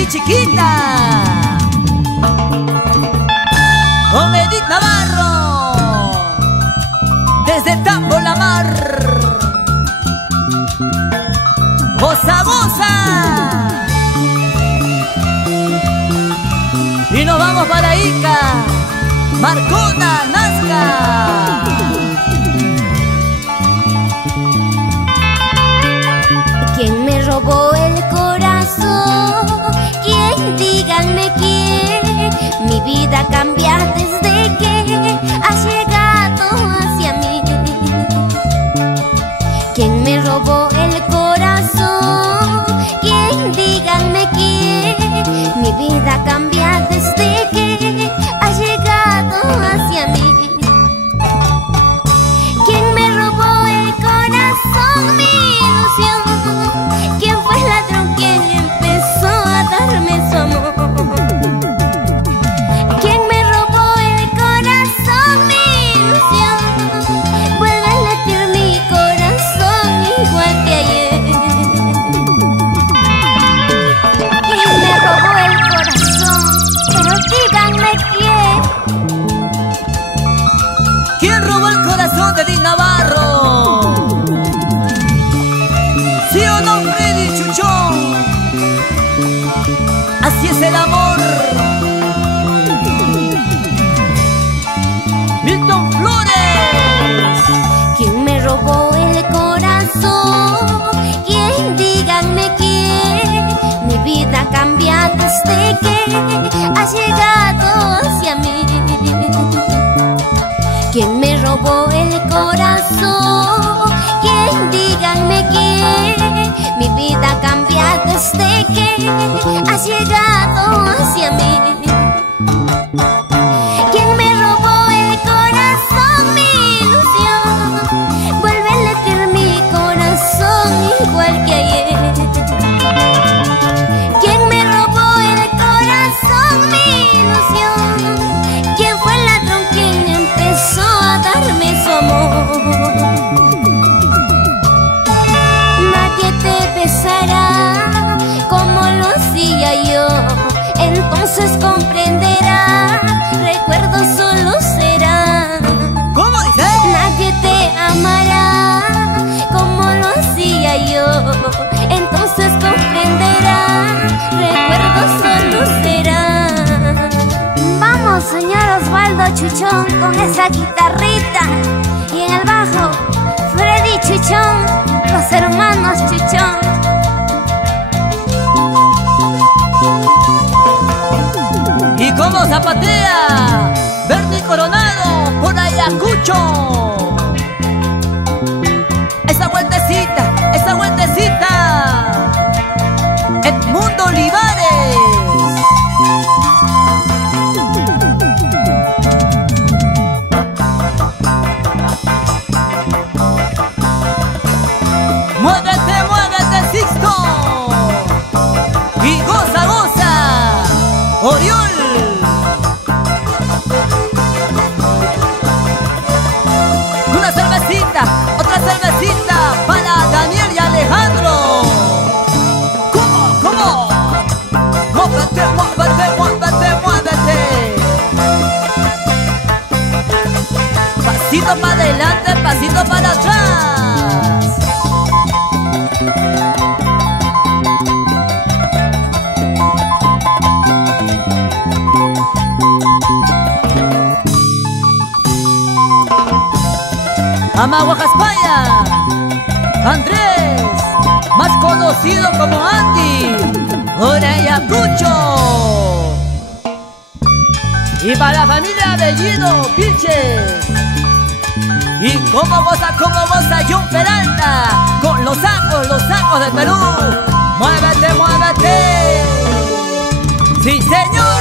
aquí chiquita, con Edith Navarro, desde Tambo la Mar. Goza, goza. Y nos vamos para Ica, Marcona, Nazca. ¿Quién me robó el corazón? ¿Quién? Díganme quién. Mi vida cambia desde que has llegado hacia mí. ¿Quién me robó el corazón? ¿Quién? Díganme quién. Mi vida cambia desde que has llegado hacia mí. ¿Quién me robó el corazón? Mi ilusión. ¿Quién fue el ladrón quien empezó a darme su amor? ¿Quién me robó el corazón? Mi ilusión. Vuelve a latir mi corazón igual que ayer. ¿Quién me robó el corazón? Pero díganme quién. ¿Quién robó el corazón de Edith Navarro? ¿Sí o no, Freddy Chuchón? Así es el amor. Milton Flores. ¿Quién me robó el corazón? ¿Quién? Díganme quién. Mi vida cambia desde que has llegado hacia mí. ¿Quién me robó el corazón? ¿Quién? Díganme quién. Mi vida cambia desde que has llegado hacia mí. ¿Quién me robó el corazón? Mi ilusión. Vuelve a latir mi corazón igual que ayer. ¿Quién me robó el corazón? Mi ilusión. ¿Quién fue el ladrón quien empezó a darme su amor? Nadie te besará como lo hacía yo. Entonces comprenderá, recuerdos solo serán. ¿Cómo dice? Nadie te amará como lo hacía yo. Entonces comprenderá, recuerdos solo serán. Vamos, señor Osvaldo Chuchón, con esa guitarrita. Y en el bajo, Freddy Chuchón, los hermanos Chuchón. Y como zapatea Bernie Coronado por Ayacucho. Esa vueltecita, esa vueltecita. Edmundo Olivares. Muévete, muévete, Sixto. Y goza, goza, Oriol. Una cervecita, otra cervecita para Daniel y Alejandro. ¿Cómo? ¿Cómo? Muévete, muévete, muévete, muévete. Pasito para adelante, pasito para atrás. Amaguajaspaya, Andrés, más conocido como Andy, por Ayacucho. Y para la familia Bellido Vilches. Y como goza John Peralta, con los sacos de Perú. Muévete, muévete. Sí, señor.